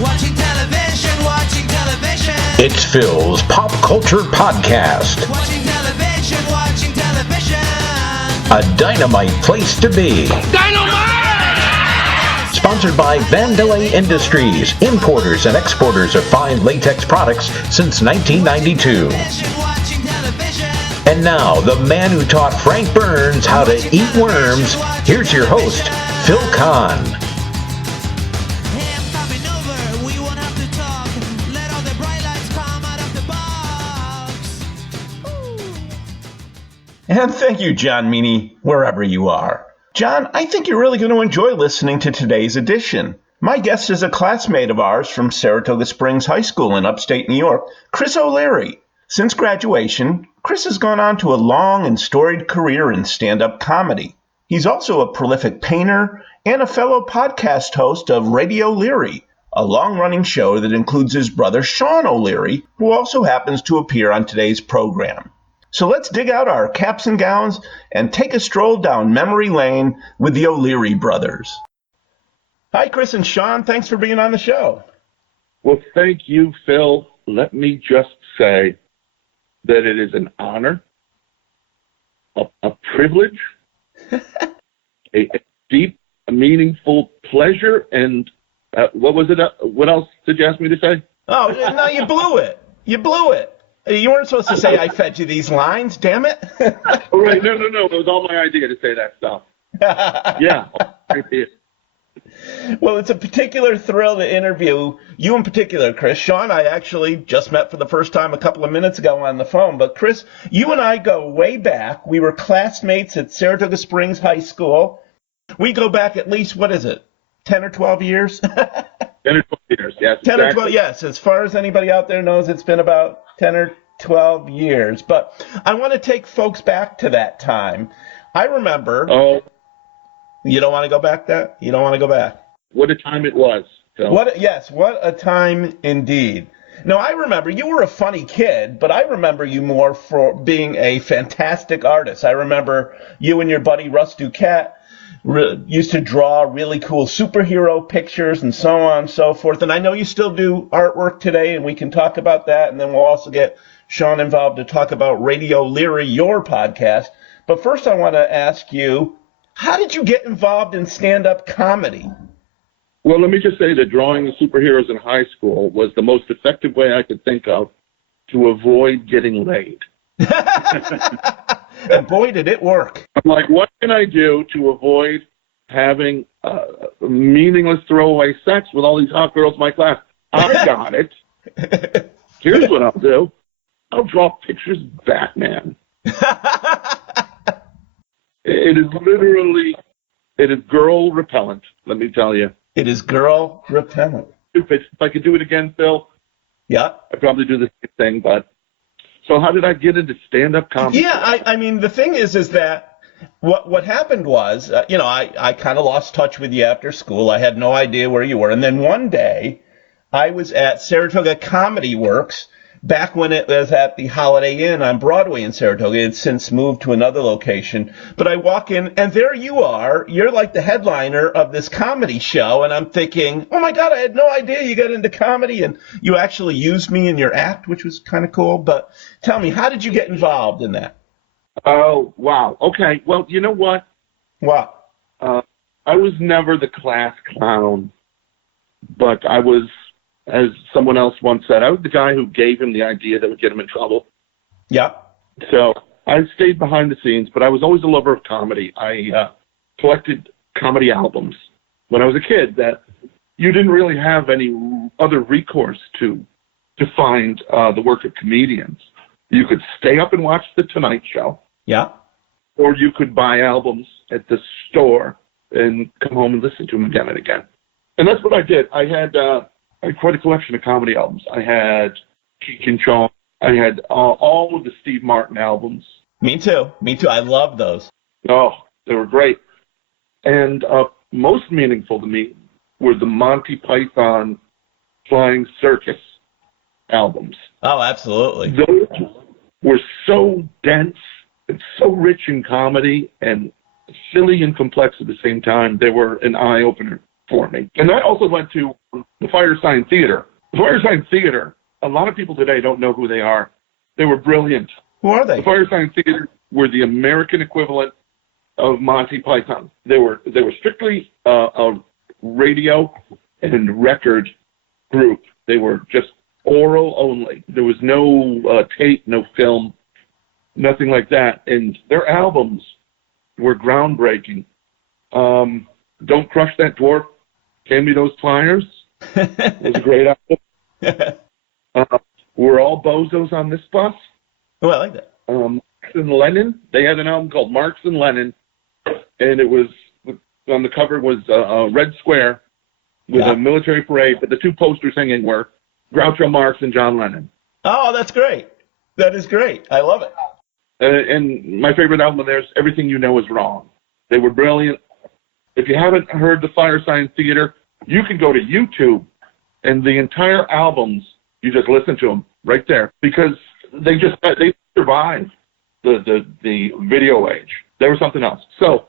Watching television, watching television. It's Phil's Pop Culture Podcast. Watching television, watching television. A dynamite place to be. Dynamite! Sponsored by Vandelay Industries, importers and exporters of fine latex products since 1992. Watching television. And now, the man who taught Frank Burns how to eat worms, here's your host, Phil Kahn. Hey, I'm coming over. We won't have to talk. Let all the bright lights come out of the box. And thank you, John Meany, wherever you are. John, I think you're really going to enjoy listening to today's edition. My guest is a classmate of ours from Saratoga Springs High School in upstate New York, Chris OLeary. Since graduation, Chris has gone on to a long and storied career in stand-up comedy. He's also a prolific painter and a fellow podcast host of RADIOLEARY, a long-running show that includes his brother Sean OLeary, who also happens to appear on today's program. So let's dig out our caps and gowns and take a stroll down memory lane with the OLeary brothers. Hi, Chris and Sean. Thanks for being on the show. Well, thank you, Phil. Let me just say that it is an honor, a privilege, a deep, meaningful pleasure, and what was it? What else did you ask me to say? Oh, no, you blew it. You blew it. You weren't supposed to say I fed you these lines, damn it. Oh, right. No. It was all my idea to say that stuff. Yeah. Well, it's a particular thrill to interview you in particular, Chris. Sean, I actually just met for the first time a couple of minutes ago on the phone. But, Chris, you and I go way back. We were classmates at Saratoga Springs High School. We go back at least, 10 or 12 years? 10 or 12 years, yes. 10 exactly. or 12, yes. As far as anybody out there knows, it's been about 10 or 12 years. But I want to take folks back to that time. I remember... Oh. You don't want to go back You don't want to go back? What a time it was, Phil. What a time indeed. Now, I remember you were a funny kid, but I remember you more for being a fantastic artist. I remember you and your buddy Russ Duquette used to draw really cool superhero pictures and so on and so forth. And I know you still do artwork today, and we can talk about that. And then we'll also get Sean involved to talk about RADIOLEARY, your podcast. But first, I want to ask you, how did you get involved in stand-up comedy? Well, let me just say that drawing the superheroes in high school was the most effective way I could think of to avoid getting laid. And boy, did it work. I'm like, what can I do to avoid having meaningless throwaway sex with all these hot girls in my class? I got it. Here's what I'll do. I'll draw pictures of Batman. It is girl repellent, let me tell you. It is girl repellent. If I could do it again, Phil, yeah, I'd probably do the same thing. But so how did I get into stand-up comedy? Yeah, I mean, the thing is that what happened was, I kind of lost touch with you after school. I had no idea where you were. And then one day I was at Saratoga Comedy Works back when it was at the Holiday Inn on Broadway in Saratoga. It's since moved to another location. But I walk in, and there you are. You're like the headliner of this comedy show, and I'm thinking, oh, my God, I had no idea you got into comedy, and you actually used me in your act, which was kind of cool. But tell me, how did you get involved in that? Oh, wow. Okay. Well, you know what? What? I was never the class clown, but I was, as someone else once said, I was the guy who gave him the idea that would get him in trouble. Yeah. So I stayed behind the scenes, but I was always a lover of comedy. I collected comedy albums when I was a kid that you didn't really have any other recourse to find the work of comedians. You could stay up and watch The Tonight Show. Yeah. Or you could buy albums at the store and come home and listen to them again and again. And that's what I did. I had quite a collection of comedy albums. I had Cheech and Chong. I had all of the Steve Martin albums. Me too. I love those. Oh, they were great. And most meaningful to me were the Monty Python Flying Circus albums. Oh, absolutely. Those were so dense and so rich in comedy and silly and complex at the same time. They were an eye-opener for me. And that also went to the Firesign Theater. The Firesign Theater, a lot of people today don't know who they are. They were brilliant. Who are they? The Firesign Theater were the American equivalent of Monty Python. They were strictly a radio and record group. They were just oral only. There was no tape, no film, nothing like that. And their albums were groundbreaking. Don't Crush That Dwarf, Hand Me Those Pliers was a great album. We're All Bozos on This Bus. Oh, I like that. Marx and Lenin, they had an album called Marx and Lenin, and it was, on the cover was a red square with a military parade, but the two posters hanging were Groucho Marx and John Lennon. Oh, that's great. That is great. I love it. And my favorite album of theirs, Everything You Know Is Wrong. They were brilliant. If you haven't heard the Firesign Theater, you can go to YouTube, and the entire albums, you just listen to them right there, because they survived the video age. They were something else. So,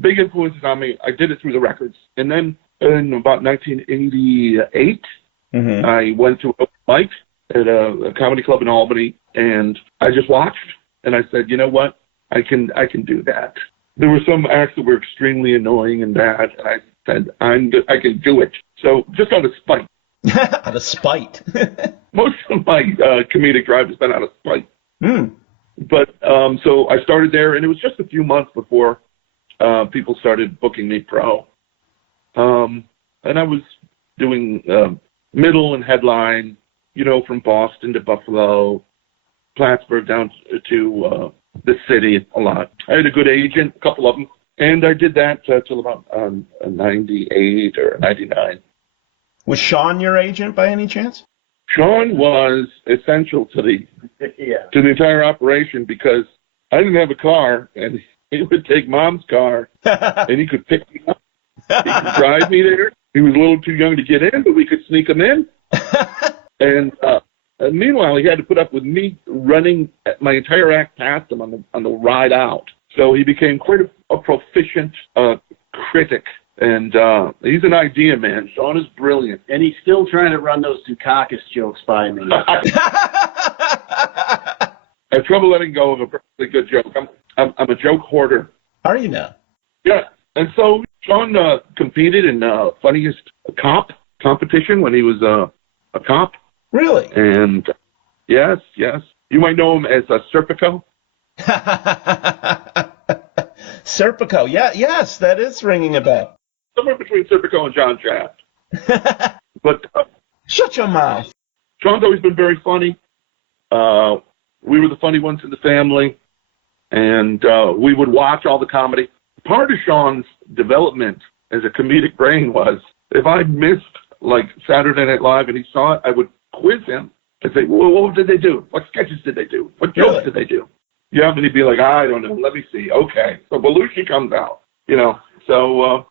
big influences on me. I did it through the records. And then in about 1988, I went to a mic at a comedy club in Albany, and I just watched, and I said, you know what? I can do that. There were some acts that were extremely annoying and bad, and I said, I can do it. So just out of spite. Out of spite. Most of my comedic drive has been out of spite. Mm. But so I started there, and it was just a few months before people started booking me pro. And I was doing middle and headline, from Boston to Buffalo, Plattsburgh down to the city a lot. I had a good agent, a couple of them, and I did that till about 98 or 99. Was Sean your agent by any chance? Sean was essential to the entire operation, because I didn't have a car, and he would take Mom's car, and he could pick me up. He could drive me there. He was a little too young to get in, but we could sneak him in. And meanwhile, he had to put up with me running my entire act past him on the ride out. So he became quite a proficient critic. And he's an idea man. Sean is brilliant. And he's still trying to run those Dukakis jokes by me. I have trouble letting go of a perfectly good joke. I'm a joke hoarder. Are you now? Yeah. And so Sean competed in Funniest Cop competition when he was a cop. Really? And yes. You might know him as Serpico. Serpico. Yeah, yes, that is ringing a bell. Somewhere between Serpico and John Shaft. But shut your mouth. Sean's always been very funny. We were the funny ones in the family, and we would watch all the comedy. Part of Sean's development as a comedic brain was, if I missed like Saturday Night Live and he saw it, I would quiz him and say, well, what did they do? What sketches did they do? What jokes did they do? Yeah, and he'd be like, I don't know. Let me see. Okay. So Belushi comes out, So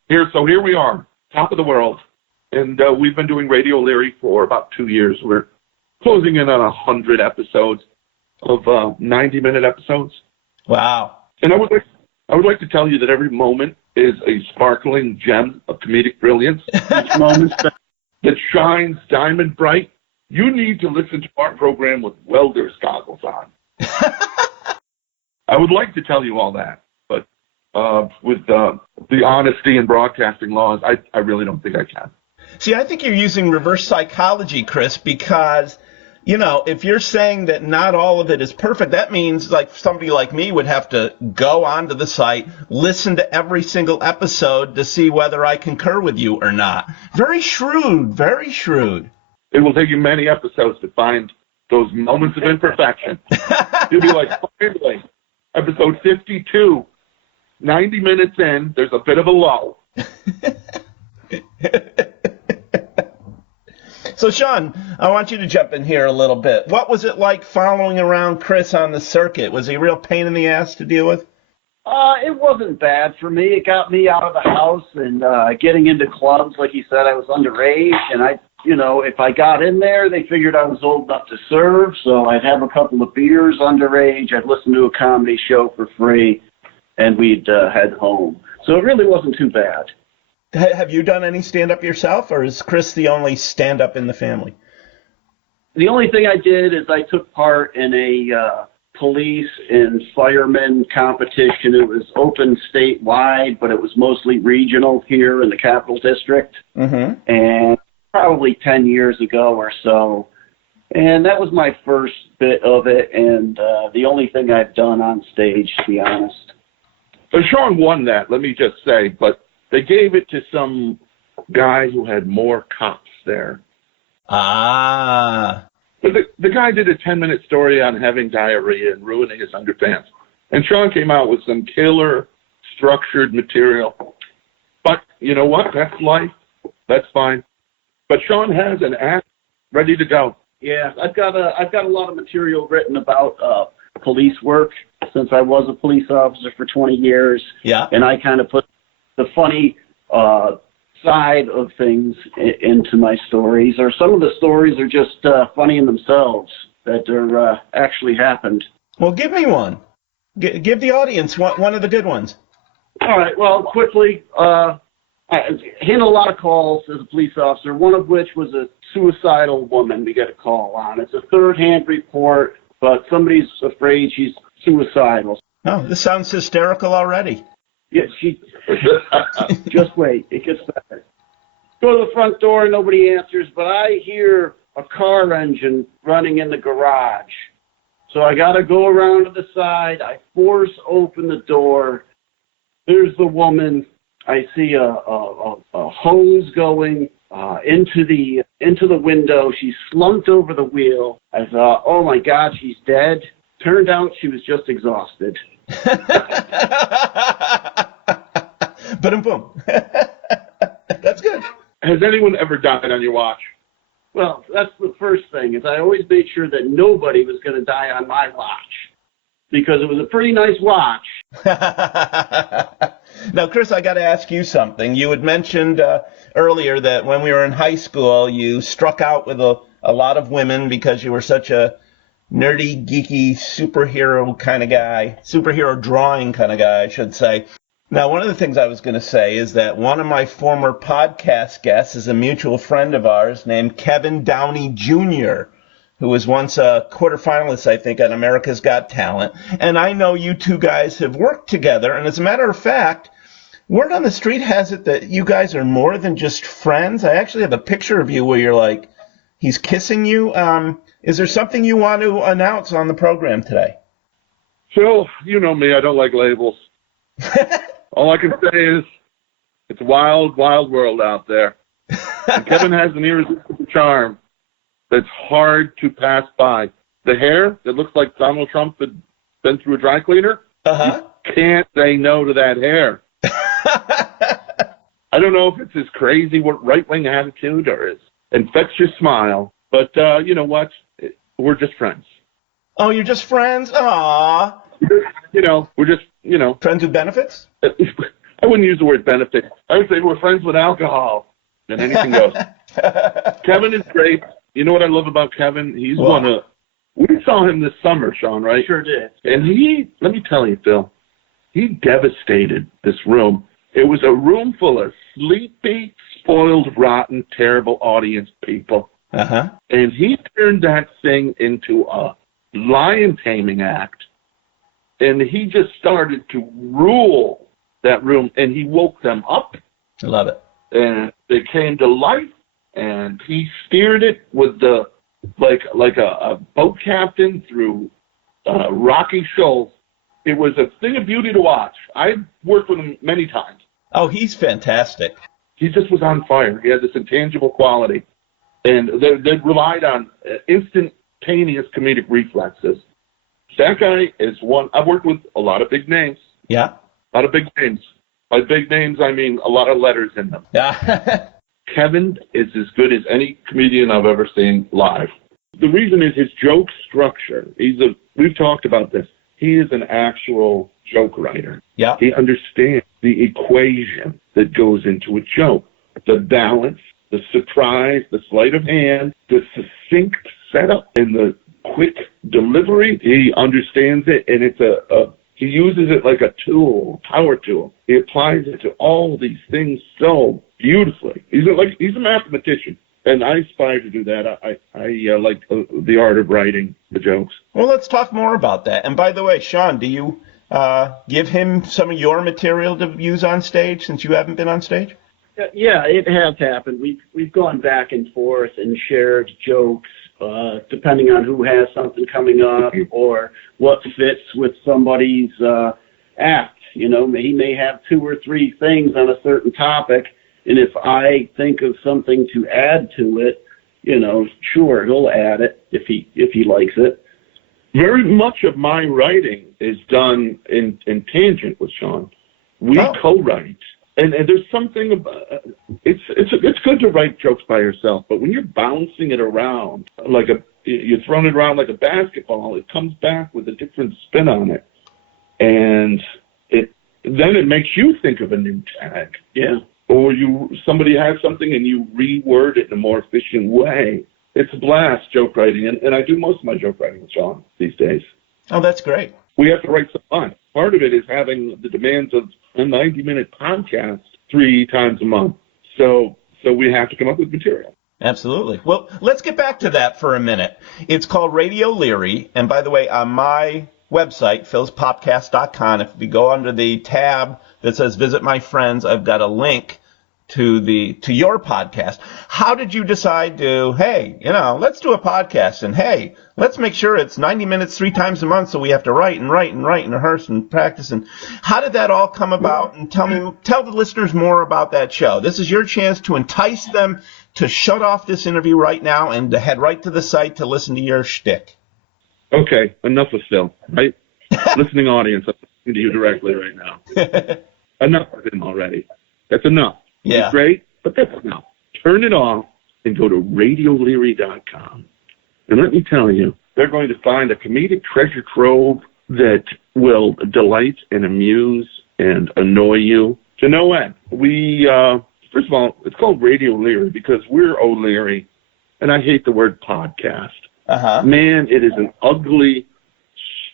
here we are, top of the world. And we've been doing RADIOLEARY for about 2 years. We're closing in on 100 episodes of 90-minute episodes. Wow. And I would like to tell you that every moment is a sparkling gem of comedic brilliance. Each moment that shines diamond bright. You need to listen to our program with welder's goggles on. I would like to tell you all that, but with the honesty and broadcasting laws, I really don't think I can. See, I think you're using reverse psychology, Chris, because, if you're saying that not all of it is perfect, that means like somebody like me would have to go onto the site, listen to every single episode to see whether I concur with you or not. Very shrewd, very shrewd. It will take you many episodes to find those moments of imperfection. You'll be like, finally, episode 52, 90 minutes in, there's a bit of a lull. So, Sean, I want you to jump in here a little bit. What was it like following around Chris on the circuit? Was he a real pain in the ass to deal with? It wasn't bad for me. It got me out of the house and getting into clubs. Like he said, I was underage, and if I got in there, they figured I was old enough to serve, so I'd have a couple of beers underage. I'd listen to a comedy show for free, and we'd head home. So it really wasn't too bad. Have you done any stand-up yourself, or is Chris the only stand-up in the family? The only thing I did is I took part in a police and firemen competition. It was open statewide, but it was mostly regional here in the Capital District. Mm-hmm. And probably 10 years ago or so. And that was my first bit of it, and the only thing I've done on stage, to be honest. So Sean won that, let me just say, but they gave it to some guy who had more cops there. Ah. But the guy did a 10-minute story on having diarrhea and ruining his underpants. And Sean came out with some killer structured material. But you know what? That's life. That's fine. But Sean has an act ready to go. Yeah, I've got a lot of material written about police work since I was a police officer for 20 years. Yeah. And I kind of put the funny side of things into my stories, or some of the stories are just funny in themselves that are actually happened. Well, give me one. Give the audience one of the good ones. All right. Well, quickly, I handle a lot of calls as a police officer, one of which was a suicidal woman we get a call on. It's a third-hand report, but somebody's afraid she's suicidal. Oh, this sounds hysterical already. Yeah, just wait, it gets better. Go to the front door, nobody answers, but I hear a car engine running in the garage. So I got to go around to the side. I force open the door. There's the woman. I see a hose going into the window. She's slumped over the wheel. I thought, oh my God, she's dead. Turned out she was just exhausted. Boom. That's good. Has anyone ever died on your watch? Well, that's the first thing, is I always made sure that nobody was going to die on my watch, because it was a pretty nice watch. Now, Chris, I got to ask you something. You had mentioned earlier that when we were in high school, you struck out with a lot of women because you were such a nerdy, geeky, superhero kind of guy, superhero drawing kind of guy, I should say. Now, one of the things I was going to say is that one of my former podcast guests is a mutual friend of ours named Kevin Downey Jr., who was once a quarterfinalist, I think, on America's Got Talent. And I know you two guys have worked together. And as a matter of fact, word on the street has it that you guys are more than just friends. I actually have a picture of you where you're like, he's kissing you. Is there something you want to announce on the program today? Phil, you know me. I don't like labels. All I can say is it's a wild, wild world out there. And Kevin has an irresistible charm that's hard to pass by. The hair that looks like Donald Trump had been through a dry cleaner, You can't say no to that hair. I don't know if it's his crazy right-wing attitude or his infectious smile, but you know what? We're just friends. Oh, you're just friends? Aww. We're just, Friends with benefits? I wouldn't use the word benefit. I would say we're friends with alcohol, and anything goes. Kevin is great. You know what I love about Kevin? He's we saw him this summer, Sean, right? Sure did. And let me tell you, Phil, he devastated this room. It was a room full of sleepy, spoiled, rotten, terrible audience people. Uh-huh. And he turned that thing into a lion taming act. And he just started to rule that room, and he woke them up. I love it. And they came to life, and he steered it with like a boat captain through rocky shoals. It was a thing of beauty to watch. I've worked with him many times. Oh, he's fantastic. He just was on fire. He had this intangible quality. And they relied on instantaneous comedic reflexes. That guy is one. I've worked with a lot of big names. Yeah. A lot of big names. By big names, I mean a lot of letters in them. Yeah. Kevin is as good as any comedian I've ever seen live. The reason is his joke structure. We've talked about this. He is an actual joke writer. Yeah. He understands the equation that goes into a joke. The balance, the surprise, the sleight of hand, the succinct setup, and the quick delivery. He understands it, and it's He uses it like a tool, power tool. He applies it to all these things so beautifully. He's a mathematician, and I aspire to do that. I like the art of writing the jokes. Well, let's talk more about that. And by the way, Sean, do you give him some of your material to use on stage since you haven't been on stage? Yeah, it has happened. We've gone back and forth and shared jokes, depending on who has something coming up or what fits with somebody's act. You know, he may have 2 or 3 things on a certain topic, and if I think of something to add to it, you know, sure, he'll add it if he likes it. Very much of my writing is done in tangent with Sean. We co-write. And there's something about it's good to write jokes by yourself, but when you're bouncing it around you're throwing it around like a basketball, it comes back with a different spin on it, and then it makes you think of a new tag. Yeah. Or somebody has something and you reword it in a more efficient way. It's a blast, joke writing, and I do most of my joke writing with Sean these days. Oh, that's great. We have to write some fun. Part of it is having the demands of a 90-minute podcast 3 times a month. So we have to come up with material. Absolutely. Well, let's get back to that for a minute. It's called RADIOLEARY, and by the way, on my website, philspopcast.com, if you go under the tab that says Visit My Friends, I've got a link to your podcast. How did you decide to, hey, let's do a podcast, and hey, let's make sure it's 90 minutes 3 times a month, so we have to write and rehearse and practice. And how did that all come about? And tell the listeners more about that show. This is your chance to entice them to shut off this interview right now and to head right to the site to listen to your shtick. Okay, enough of Phil, right? Listening audience, I'm listening to you directly right now. Enough of him already. That's enough. Yeah. It's great, but that's enough. Turn it off and go to RADIOLEARY.com. And let me tell you, they're going to find a comedic treasure trove that will delight and amuse and annoy you to no end. First of all, it's called RADIOLEARY because we're O'Leary, and I hate the word podcast. Uh-huh. Man, it is an ugly,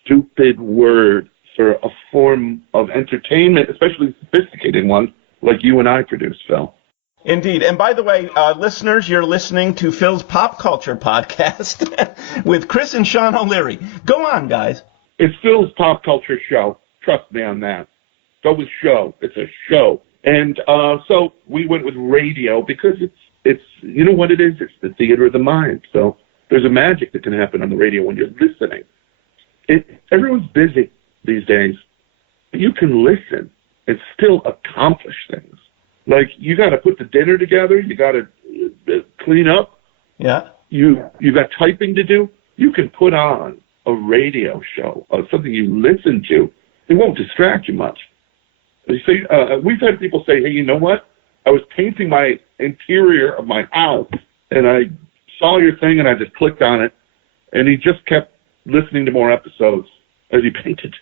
stupid word for a form of entertainment, especially sophisticated one like you and I produce, Phil. Indeed. And by the way, listeners, you're listening to Phil's Pop Culture Podcast with Chris and Sean O'Leary. Go on, guys. It's Phil's Pop Culture Show. Trust me on that. Go with show. It's a show. And so we went with radio because it's you know what it is? It's the theater of the mind. So there's a magic that can happen on the radio when you're listening. Everyone's busy these days. You can listen and still accomplish things. Like, you got to put the dinner together. You got to clean up. Yeah. You got typing to do. You can put on a radio show or something you listen to. It won't distract you much. You see, we've had people say, hey, you know what? I was painting my interior of my house, and I saw your thing, and I just clicked on it, and he just kept listening to more episodes as he painted.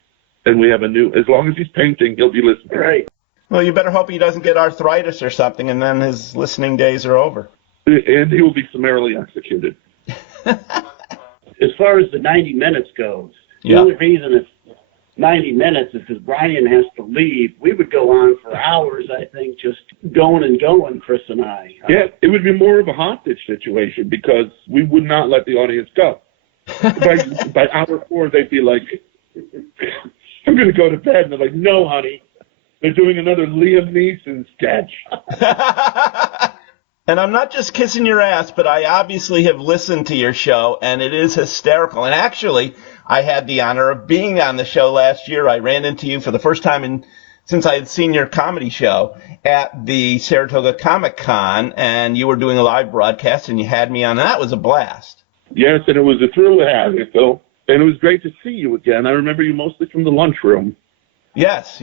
And we have as long as he's painting, he'll be listening. Right. Well, you better hope he doesn't get arthritis or something, and then his listening days are over. And he will be summarily executed. As far as the 90 minutes goes, the only reason it's 90 minutes is because Brian has to leave. We would go on for hours, I think, just going and going, Chris and I. Yeah, it would be more of a hostage situation because we would not let the audience go. By hour 4, they'd be like, I'm going to go to bed. And they're like, no, honey. They're doing another Liam Neeson sketch. And I'm not just kissing your ass, but I obviously have listened to your show, and it is hysterical. And actually, I had the honor of being on the show last year. I ran into you for the first time since I had seen your comedy show at the Saratoga Comic Con, and you were doing a live broadcast, and you had me on, and that was a blast. Yes, and it was a thrill to have you, Phil. And it was great to see you again. I remember you mostly from the lunchroom. Yes.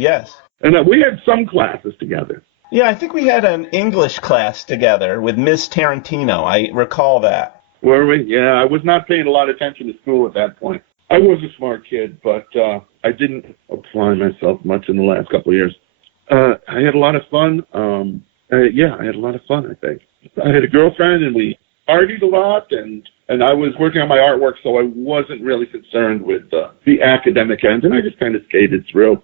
And we had some classes together. Yeah, I think we had an English class together with Miss Tarantino. I recall that. Were we? Yeah, I was not paying a lot of attention to school at that point. I was a smart kid, but I didn't apply myself much in the last couple of years. I had a lot of fun. I had a lot of fun, I think. I had a girlfriend, and we partied a lot, and And I was working on my artwork, so I wasn't really concerned with the academic end, and I just kind of skated through.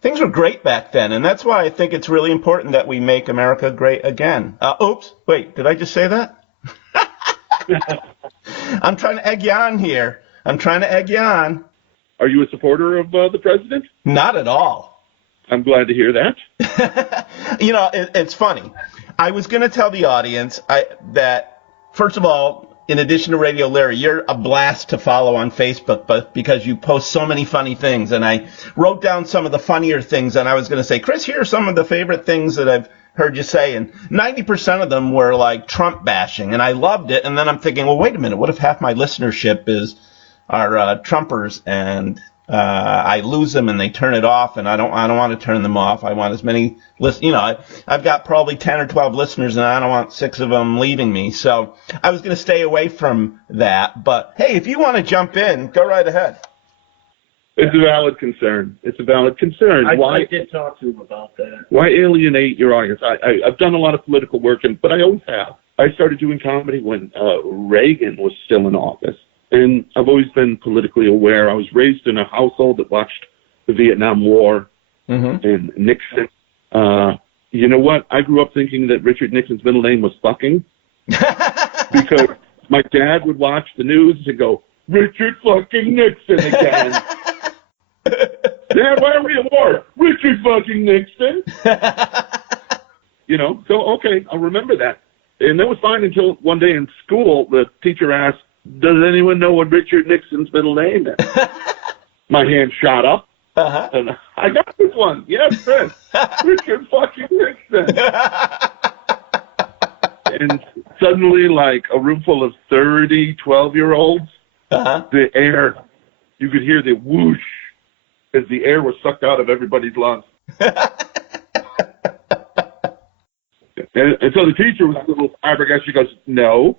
Things were great back then, and that's why I think it's really important that we make America great again. Oops, wait, did I just say that? I'm trying to egg you on here. Are you a supporter of the president? Not at all. I'm glad to hear that. It's funny. I was going to tell the audience that, first of all, in addition to Radio Larry, you're a blast to follow on Facebook, but because you post so many funny things. And I wrote down some of the funnier things, and I was going to say, Chris, here are some of the favorite things that I've heard you say. And 90% of them were like Trump bashing, and I loved it. And then I'm thinking, well, wait a minute, what if half my listenership are Trumpers, and I lose them and they turn it off, and I don't want to turn them off. I want as many I've got probably 10 or 12 listeners, and I don't want 6 of them leaving me. So I was going to stay away from that. But hey, if you want to jump in, go right ahead. It's a valid concern. I did talk to him about that. Why alienate your audience? I've done a lot of political work, but I always have. I started doing comedy when Reagan was still in office. And I've always been politically aware. I was raised in a household that watched the Vietnam War and Nixon. You know what? I grew up thinking that Richard Nixon's middle name was fucking because my dad would watch the news and go, Richard fucking Nixon again. Dad, why are we at war? Richard fucking Nixon. So, okay, I'll remember that. And that was fine until one day in school, the teacher asked, does anyone know what Richard Nixon's middle name is? My hand shot up, and I got this one. Yes, Chris. Richard fucking Nixon. And suddenly, like a room full of 30, 12-year-olds, the air, you could hear the whoosh as the air was sucked out of everybody's lungs. And so the teacher was a little flabbergasted. She goes, no,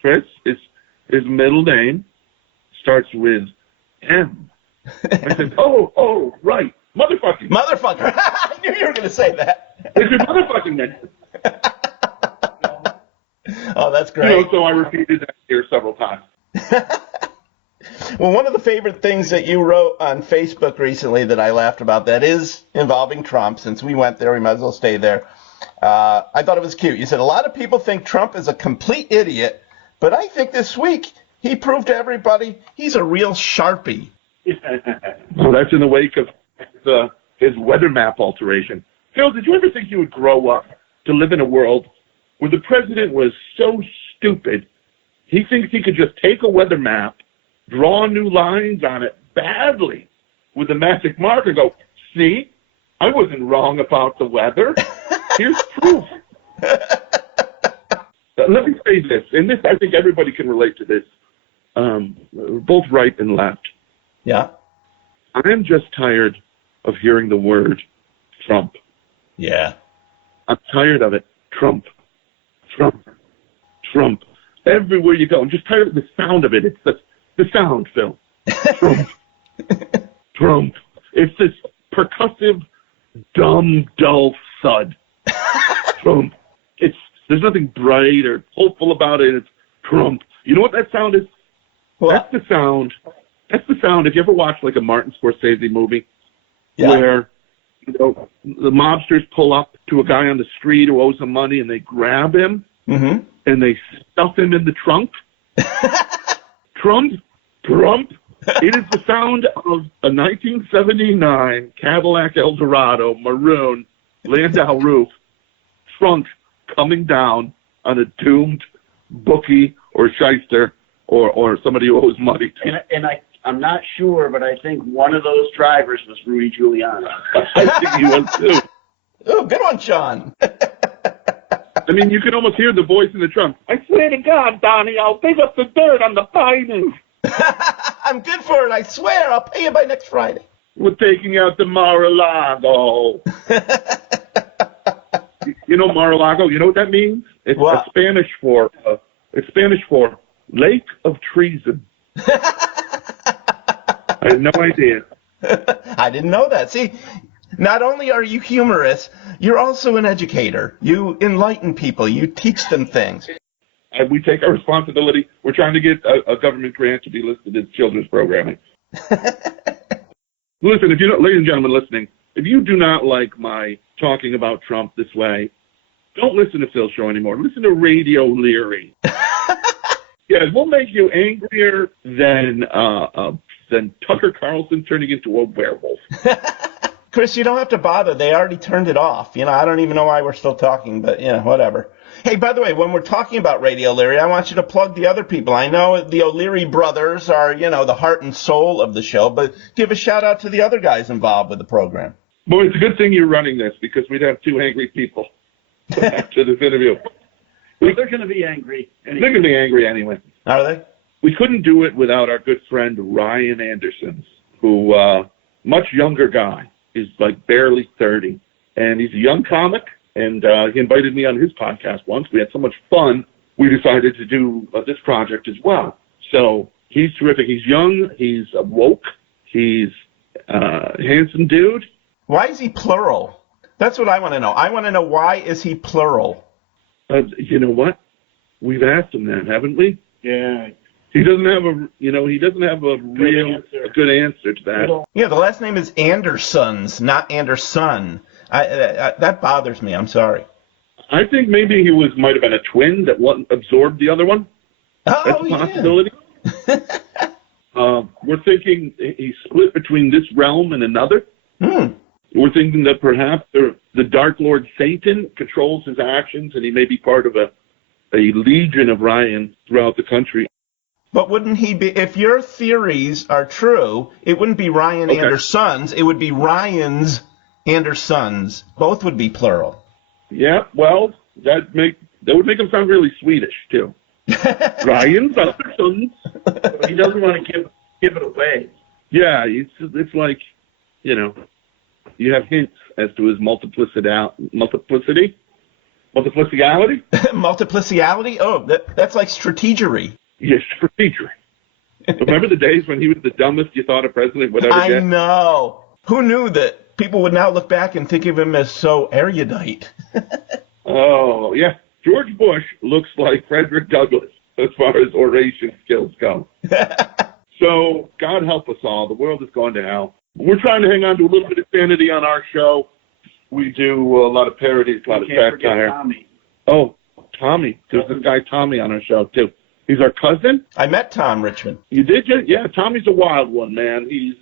Chris, his middle name starts with M. I said, oh, right. Motherfucking. Motherfucker. I knew you were going to say that. It's your motherfucking name. Oh, that's great. So I repeated that here several times. Well, one of the favorite things that you wrote on Facebook recently that I laughed about that is involving Trump. Since we went there, we might as well stay there. I thought it was cute. You said, a lot of people think Trump is a complete idiot, but I think this week he proved to everybody he's a real Sharpie. Well, that's in the wake of his weather map alteration. Phil, did you ever think you would grow up to live in a world where the president was so stupid he thinks he could just take a weather map, draw new lines on it badly with a magic marker, go, see, I wasn't wrong about the weather. Here's proof. Let me say this, and this I think everybody can relate to this, both right and left. Yeah. I'm just tired of hearing the word Trump. Yeah. I'm tired of it. Trump. Everywhere you go. I'm just tired of the sound of it. It's the sound, Phil. Trump. It's this percussive, dumb, dull thud. Trump. There's nothing bright or hopeful about it. It's Trump. You know what that sound is? What? That's the sound. If you ever watch like a Martin Scorsese movie, Yeah. where the mobsters pull up to a guy on the street who owes them money and they grab him and they stuff him in the trunk. Trump. It is the sound of a 1979 Cadillac Eldorado maroon Landau roof, trunk coming down on a doomed bookie or shyster or somebody who owes money to. And I'm not sure, but I think one of those drivers was Rudy Giuliani. I think he was too. Oh, good one, Sean. I mean, you can almost hear the voice in the trunk. I swear to God, Donnie, I'll dig up the dirt on the finance. I'm good for it, I swear. I'll pay you by next Friday. We're taking out the Mar-a-Lago. You know Mar-a-Lago? You know what that means? It's What? Spanish for Lake of Treason. I had no idea. I didn't know that. See, not only are you humorous, you're also an educator. You enlighten people. You teach them things. We take our responsibility. We're trying to get a government grant to be listed as children's programming. Listen, ladies and gentlemen listening, if you do not like my talking about Trump this way, don't listen to Phil's show anymore. Listen to RADIOLEARY. Yeah, we'll make you angrier than Tucker Carlson turning into a werewolf. Chris, you don't have to bother. They already turned it off. I don't even know why we're still talking, but, whatever. Hey, by the way, when we're talking about RADIOLEARY, I want you to plug the other people. I know the O'Leary brothers are, the heart and soul of the show, but give a shout-out to the other guys involved with the program. Boy, it's a good thing you're running this, because we'd have two angry people after this interview. Well, they're going to be angry. They're going to be angry anyway. Are they? We couldn't do it without our good friend Ryan Anderson, who, much younger guy. He's like barely 30, and he's a young comic, and he invited me on his podcast once. We had so much fun, we decided to do this project as well. So he's terrific. He's young. He's woke. He's a handsome dude. Why is he plural? That's what I want to know. I want to know, why is he plural? You know what? We've asked him that, haven't we? Yeah. He doesn't have a real good answer to that. Yeah, the last name is Andersons, not Anderson. That bothers me. I'm sorry. I think maybe he might have been a twin that one absorbed the other one. Oh, That's a possibility. We're thinking he split between this realm and another. We're thinking that perhaps the Dark Lord Satan controls his actions, and he may be part of a legion of Ryan throughout the country. But wouldn't he be, if your theories are true, it wouldn't be Ryan Andersons, it would be Ryan's Andersons. Both would be plural. Yeah, well, that would make him sound really Swedish, too. Ryan's Andersons. He doesn't want to give it away. Yeah, it's like, you have hints as to his multiplicity? Multipliciality? Multipliciality? Oh, that's like strategery. Yes, strategery. Remember the days when he was the dumbest you thought a president would ever get? I know. Who knew that people would now look back and think of him as so erudite? Oh, yeah. George Bush looks like Frederick Douglass as far as oration skills go. So, God help us all. The world has gone to hell. We're trying to hang on to a little bit of sanity on our show. We do a lot of parodies, a lot of satire. Tommy. Oh, Tommy. There's this guy Tommy on our show, too. He's our cousin. I met Tom Richmond. You did? Yeah, Tommy's a wild one, man. He's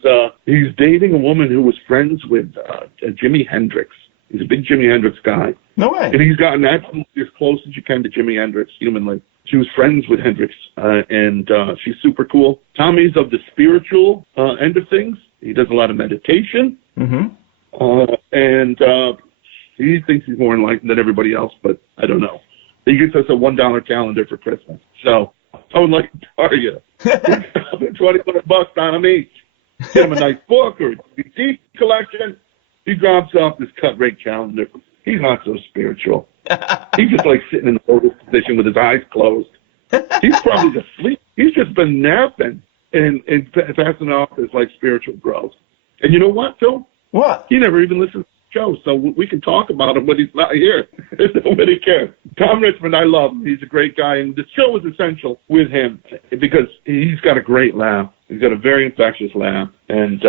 dating a woman who was friends with Jimi Hendrix. He's a big Jimi Hendrix guy. No way. And he's gotten absolutely as close as you can to Jimi Hendrix humanly. She was friends with Hendrix, and she's super cool. Tommy's of the spiritual end of things. He does a lot of meditation. And he thinks he's more enlightened than everybody else, but I don't know. He gets us a $1 calendar for Christmas. So I would like to tell you, $20 on him each. Get him a nice book or a DVD collection. He drops off this cut rate calendar. He's not so spiritual. He's just like sitting in the lotus position with his eyes closed. He's probably asleep. He's just been napping and passing off as like spiritual growth. And you know what, Phil? What? He never even listens to the show, so we can talk about him when he's not here. Nobody cares. Tom Richmond, I love him. He's a great guy, and the show is essential with him because he's got a great laugh. He's got a very infectious laugh, and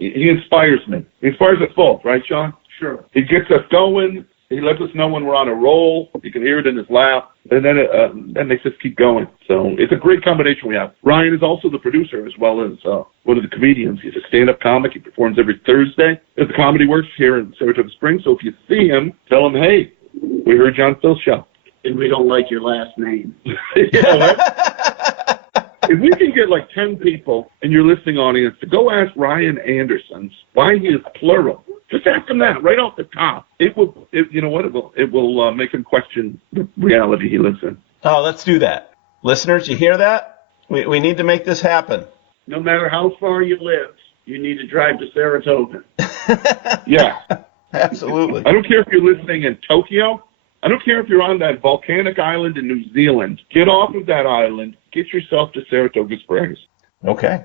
he inspires me. He inspires us both, right, Sean? Sure. He gets us going. He lets us know when we're on a roll. You can hear it in his laugh, and then they just keep going. So it's a great combination we have. Ryan is also the producer as well as one of the comedians. He's a stand-up comic. He performs every Thursday at the Comedy Works here in Saratoga Springs. So if you see him, tell him, hey, we heard you on Phil's show. And we don't like your last name. If we can get like 10 people in your listening audience to go ask Ryan Andersons why he is plural, just ask him that right off the top. It will make him question the reality he lives in. Oh, let's do that. Listeners, you hear that? We need to make this happen. No matter how far you live, you need to drive to Saratoga. Yeah. Absolutely. I don't care if you're listening in Tokyo. I don't care if you're on that volcanic island in New Zealand. Get off of that island. Get yourself to Saratoga Springs. Okay.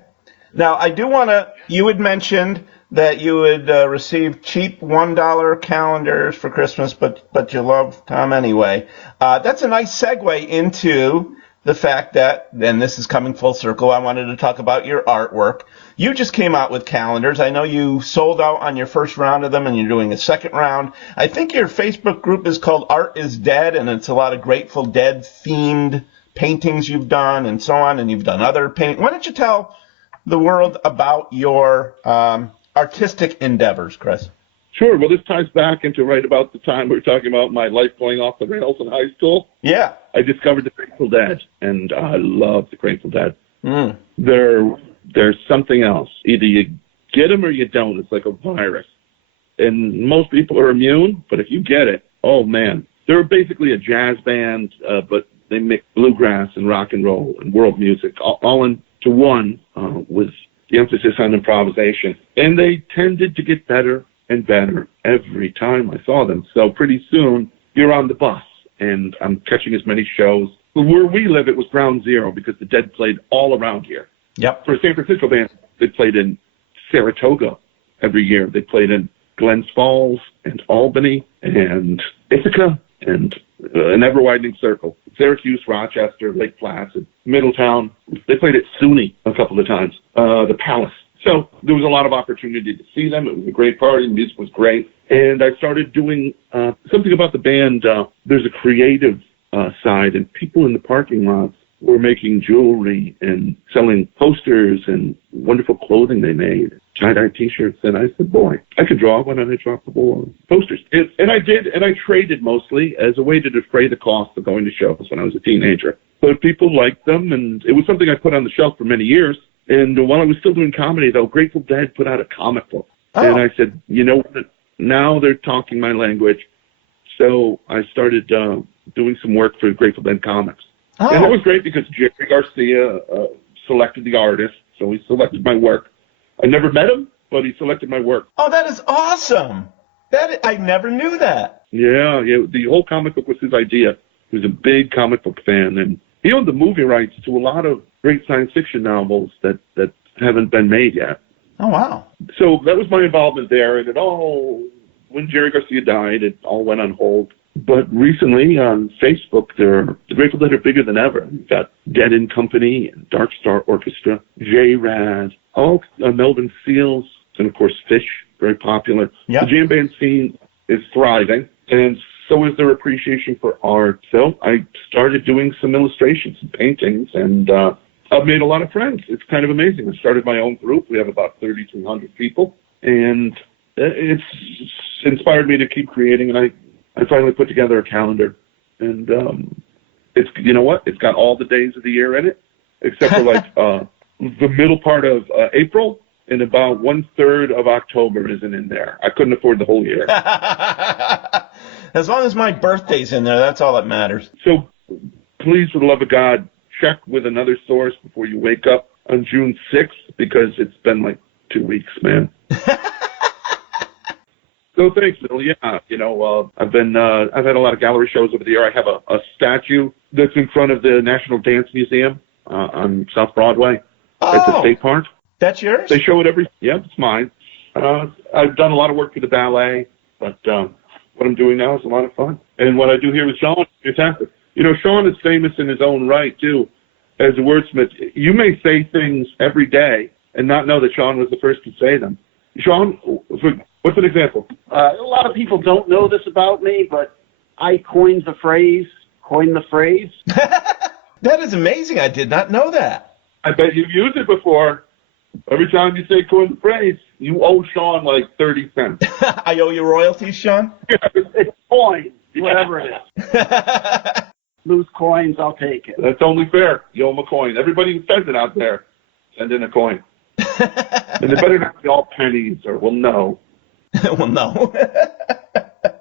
Now, I do want to, you had mentioned that you would receive cheap $1 calendars for Christmas, but you love Tom anyway. That's a nice segue into the fact that, and this is coming full circle, I wanted to talk about your artwork. You just came out with calendars. I know you sold out on your first round of them, and you're doing a second round. I think your Facebook group is called Art is Dead, and it's a lot of Grateful Dead themed paintings you've done and so on, and you've done other paintings. Why don't you tell the world about your artistic endeavors, Chris? Sure. Well, this ties back into right about the time we were talking about my life going off the rails in high school. Yeah. I discovered the Grateful Dead, and I love the Grateful Dead. Mm. There's something else. Either you get them or you don't. It's like a virus. And most people are immune, but if you get it, oh, man. They're basically a jazz band, but they mix bluegrass and rock and roll and world music all into one with the emphasis on improvisation. And they tended to get better and better every time I saw them. So pretty soon, you're on the bus, and I'm catching as many shows. Where we live, it was ground zero because the Dead played all around here. Yep. For a San Francisco band, they played in Saratoga every year. They played in Glens Falls and Albany and Ithaca and an ever-widening circle. Syracuse, Rochester, Lake Placid, Middletown. They played at SUNY a couple of times, the Palace. So there was a lot of opportunity to see them. It was a great party. The music was great. And I started doing something about the band. There's a creative side, and people in the parking lots were making jewelry and selling posters and wonderful clothing they made, tie-dye T-shirts. And I said, boy, I could draw. Why don't I draw a couple posters? And I did, and I traded mostly as a way to defray the cost of going to shows when I was a teenager. But people liked them, and it was something I put on the shelf for many years. And while I was still doing comedy, though, Grateful Dead put out a comic book. Oh. And I said, you know what? Now they're talking my language. So I started doing some work for Grateful Dead comics. Oh. And it was great because Jerry Garcia selected the artist. So he selected my work. I never met him, but he selected my work. Oh, that is awesome. I never knew that. Yeah. The whole comic book was his idea. He was a big comic book fan, and he owned the movie rights to a lot of great science fiction novels that haven't been made yet. Oh, wow. So that was my involvement there, and when Jerry Garcia died, it all went on hold. But recently on Facebook, the Grateful Dead are bigger than ever. You've got Dead and Company and Dark Star Orchestra, J-Rad, all Melvin Seals, and of course Fish, very popular. Yep. The jam band scene is thriving, and so is their appreciation for art. So I started doing some illustrations and paintings, and I've made a lot of friends. It's kind of amazing. I started my own group. We have about 3,200 people, and it's inspired me to keep creating, and I finally put together a calendar, and it's, you know what? It's got all the days of the year in it, except for like the middle part of April, and about 1/3 of October isn't in there. I couldn't afford the whole year. As long as my birthday's in there, that's all that matters. So please, for the love of God, check with another source before you wake up on June 6th, because it's been like 2 weeks, man. So thanks, Phil. Yeah, I've had a lot of gallery shows over the year. I have a statue that's in front of the National Dance Museum on South Broadway at the State Park. That's yours? They show it it's mine. I've done a lot of work for the ballet, but what I'm doing now is a lot of fun. And what I do here with Sean is fantastic. Sean is famous in his own right, too, as a wordsmith. You may say things every day and not know that Sean was the first to say them. Sean, what's an example? A lot of people don't know this about me, but I coined the phrase. That is amazing. I did not know that. I bet you've used it before. Every time you say coin the phrase, you owe Sean like 30 cents. I owe you royalties, Sean? It's coins, whatever it is. Loose coins, I'll take it. That's only fair. You owe him a coin. Everybody who says it out there, send in a coin. And they better not be all pennies, or we'll know. We'll know.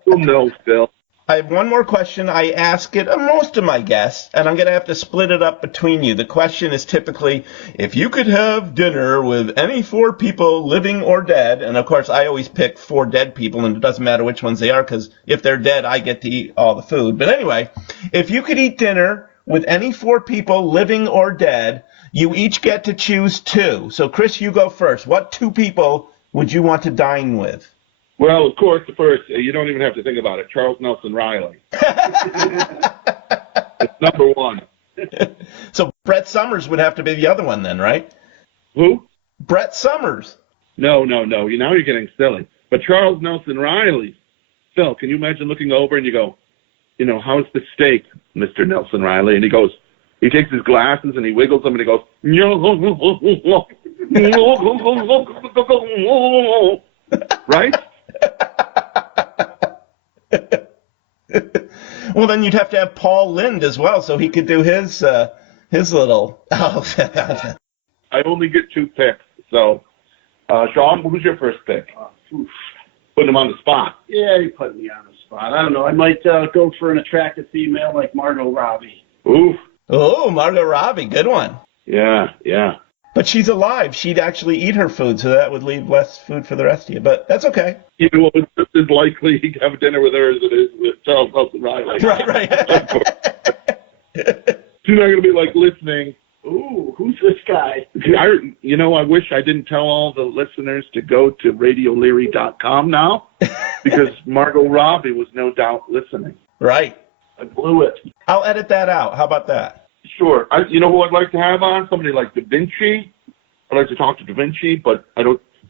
We'll know, Phil. I have one more question. I ask it of most of my guests, and I'm going to have to split it up between you. The question is typically, if you could have dinner with any 4 people, living or dead, and of course I always pick 4 dead people, and it doesn't matter which ones they are, because if they're dead, I get to eat all the food. But anyway, if you could eat dinner with any 4 people, living or dead, you each get to choose 2. So Chris, you go first. What 2 people would you want to dine with? Well, of course, the first, you don't even have to think about it, Charles Nelson Riley. It's number one. So Brett Summers would have to be the other one then, right? Who? Brett Summers. No. Now you're getting silly. But Charles Nelson Riley, Phil, can you imagine looking over and you go, how's the steak, Mr. Nelson Riley? And he takes his glasses and he wiggles them and he goes, right? Well, then you'd have to have Paul Lynde as well, so he could do his little. Oh. I only get 2 picks. So, Sean, who's your first pick? Putting him on the spot. Yeah, you put me on the spot. I don't know. I might go for an attractive female like Margot Robbie. Oof. Oh, Margot Robbie, good one. Yeah. But she's alive. She'd actually eat her food, so that would leave less food for the rest of you. But that's okay. It's just as likely to have dinner with her as it is with Charles Nelson Riley. Right. She's not going to be like listening. Ooh, who's this guy? I wish I didn't tell all the listeners to go to RADIOLEARY.com now, because Margot Robbie was no doubt listening. Right. I blew it. I'll edit that out. How about that? Sure. You know who I'd like to have on? Somebody like Da Vinci. I'd like to talk to Da Vinci, but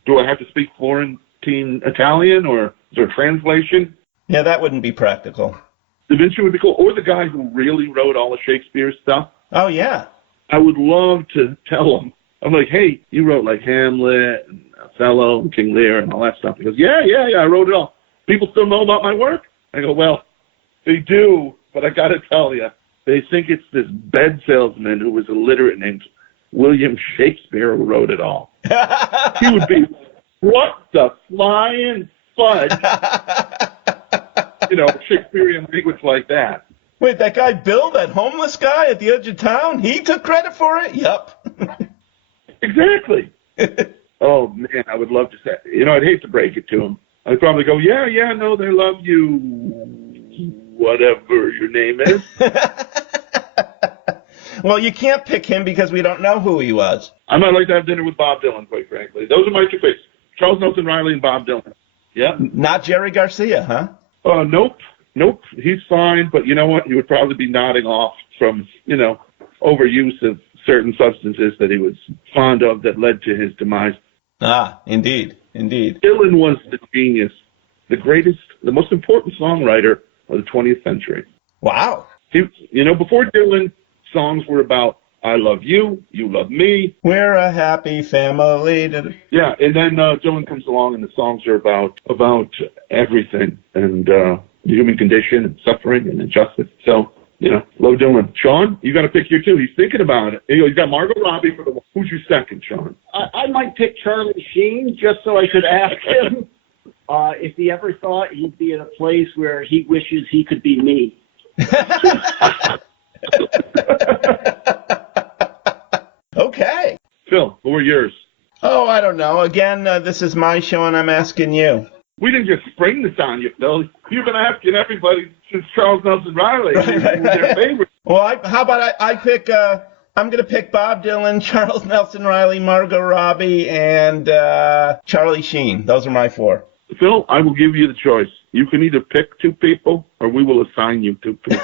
do I have to speak Florentine Italian, or is there a translation? Yeah, that wouldn't be practical. Da Vinci would be cool. Or the guy who really wrote all of Shakespeare's stuff. Oh, yeah. I would love to tell him. I'm like, hey, you wrote like Hamlet and Othello and King Lear and all that stuff. He goes, yeah, I wrote it all. People still know about my work? I go, well, they do, but I got to tell you, they think it's this bed salesman who was illiterate named William Shakespeare who wrote it all. He would be, what the flying fudge? Shakespearean language like that. Wait, that guy Bill, that homeless guy at the edge of town, he took credit for it? Yup. Exactly. Oh, man, I would love to say, I'd hate to break it to him. I'd probably go, yeah, no, they love you, whatever your name is. Well, you can't pick him because we don't know who he was. I might like to have dinner with Bob Dylan, quite frankly. Those are my 2 picks, Charles Nelson Riley and Bob Dylan. Yeah. Not Jerry Garcia, huh? Nope, he's fine, but you know what? He would probably be nodding off from, overuse of certain substances that he was fond of that led to his demise. Ah, indeed. Dylan was the genius, the greatest, the most important songwriter of the 20th century. Wow. Before Dylan, songs were about I love you, you love me. We're a happy family. Yeah, and then Dylan comes along and the songs are about everything and the human condition and suffering and injustice. So, love Dylan. Sean, you got to pick your 2. He's thinking about it. You got Margot Robbie for the one. Who's your second, Sean? I might pick Charlie Sheen just so I could ask him if he ever thought he'd be in a place where he wishes he could be me. Okay. Phil, who are yours? Oh, I don't know. Again, this is my show and I'm asking you. We didn't just spring this on you, Phil. You've been asking everybody since Charles Nelson Riley. Who's their favorite? Well, how about I pick, I'm going to pick Bob Dylan, Charles Nelson Riley, Margot Robbie, and Charlie Sheen. Those are my 4. Phil, I will give you the choice. You can either pick 2 people or we will assign you 2 people.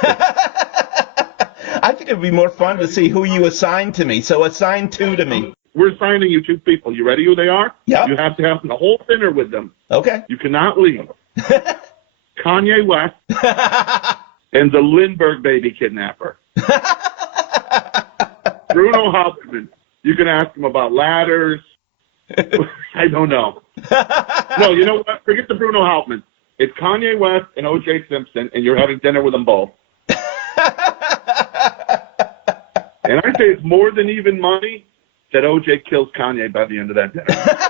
I think it would be more fun to see who you assign to me. So assign 2 to me. We're assigning you 2 people. You ready who they are? Yeah. You have to have the whole dinner with them. Okay. You cannot leave. Kanye West and the Lindbergh baby kidnapper. Bruno Hauptmann. You can ask him about ladders. I don't know. No, you know what? Forget the Bruno Hauptmann. It's Kanye West and O.J. Simpson, and you're having dinner with them both. And I say it's more than even money that O.J. kills Kanye by the end of that dinner.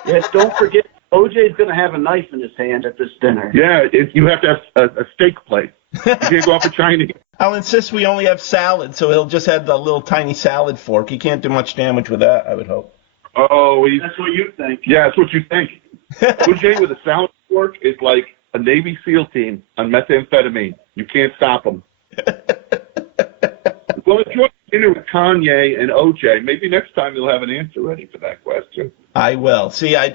Yes, don't forget, O.J.'s going to have a knife in his hand at this dinner. Yeah, you have to have a steak plate. You can't go off a Chinese. I'll insist we only have salad, so he'll just have the little tiny salad fork. He can't do much damage with that, I would hope. Oh, that's what you think. Yeah, that's what you think. O.J. with a salad fork is like a Navy SEAL team on methamphetamine. You can't stop him. Well, you dinner with Kanye and OJ. Maybe next time you'll have an answer ready for that question. I will. See, I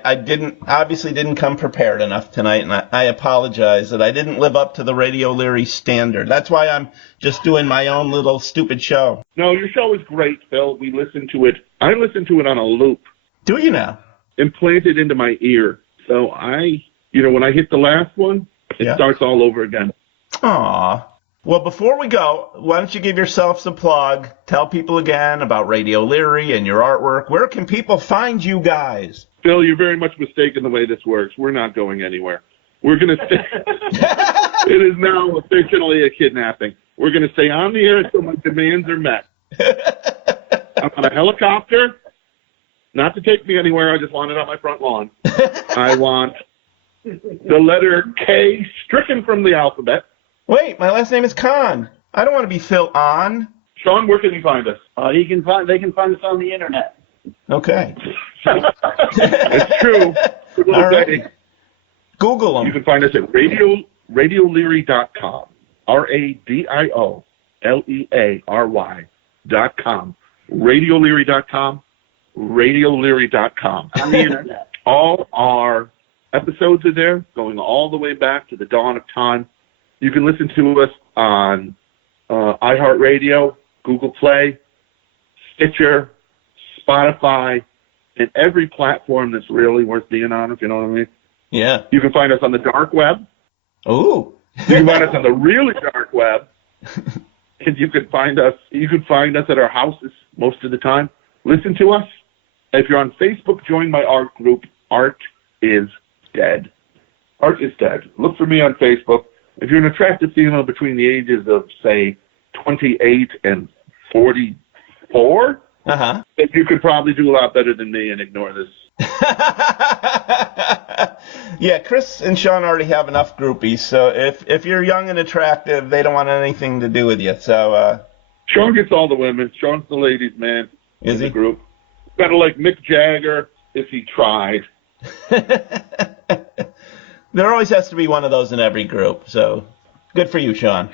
obviously didn't come prepared enough tonight, and I apologize that I didn't live up to the Radio Leary standard. That's why I'm just doing my own little stupid show. No, your show is great, Phil. We listen to it. I listen to it on a loop, Do you now? implanted into my ear. So when I hit the last one, it starts all over again. Aw. Well, before we go, why don't you give yourself some plug? Tell people again about Radio Leary and your artwork. Where can people find you guys? Phil, you're very much mistaken the way this works. We're not going anywhere. We're going to stay. It is now officially a kidnapping. We're going to stay on the air until my demands are met. I'm on a helicopter. Not to take me anywhere. I just want it on my front lawn. I want the letter K stricken from the alphabet. Wait, my last name is Kahn. I don't want to be Phil on. Sean, where can you find us? They can find us on the internet. Okay. It's true. All right. Google them. You can find us at RadioLeary.com. RadioLeary.com. RadioLeary.com. RadioLeary.com. On the internet. All our episodes are there, going all the way back to the dawn of time. You can listen to us on iHeartRadio, Google Play, Stitcher, Spotify, and every platform that's really worth being on, if you know what I mean. Yeah. You can find us on the dark web. Ooh. You can find us on the really dark web. And you can find us at our houses most of the time. Listen to us. If you're on Facebook, join my art group, Art is Dead. Art is Dead. Look for me on Facebook. If you're an attractive female between the ages of, say, 28 and 44, then you could probably do a lot better than me and ignore this. Yeah, Chris and Sean already have enough groupies, so if you're young and attractive, they don't want anything to do with you. So Sean gets all the women. Sean's the ladies' man. Is he? The group. Kind of like Mick Jagger if he tried. There always has to be one of those in every group, so good for you, Sean.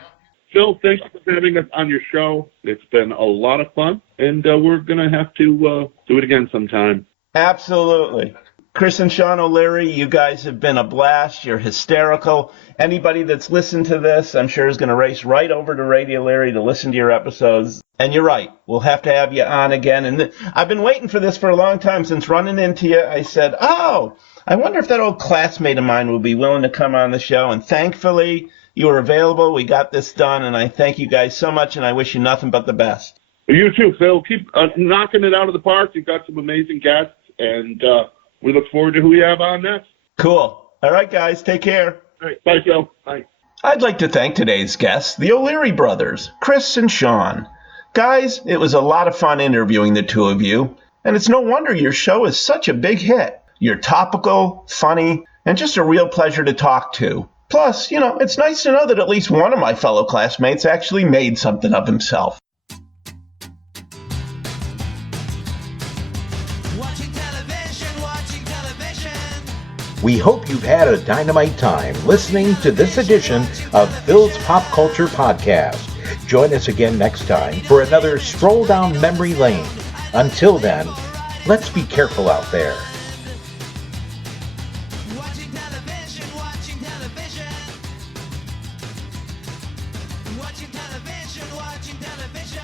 Phil, thanks for having us on your show. It's been a lot of fun, and we're going to have to do it again sometime. Absolutely. Chris and Sean OLeary, you guys have been a blast. You're hysterical. Anybody that's listened to this, I'm sure, is going to race right over to Radio Leary to listen to your episodes. And you're right. We'll have to have you on again. And I've been waiting for this for a long time. Since running into you, I said, I wonder if that old classmate of mine will be willing to come on the show. And thankfully, you were available. We got this done. And I thank you guys so much. And I wish you nothing but the best. You too, Phil. Keep knocking it out of the park. You've got some amazing guests. And we look forward to who you have on next. Cool. All right, guys. Take care. All right. Bye, Phil. Bye. I'd like to thank today's guests, the OLeary brothers, Chris and Sean. Guys, it was a lot of fun interviewing the two of you. And it's no wonder your show is such a big hit. You're topical, funny, and just a real pleasure to talk to. Plus, it's nice to know that at least one of my fellow classmates actually made something of himself. Watching television. We hope you've had a dynamite time listening to this edition of Phil's Pop Culture Podcast. Join us again next time for another stroll down memory lane. Until then, let's be careful out there. Watching television. Watching television.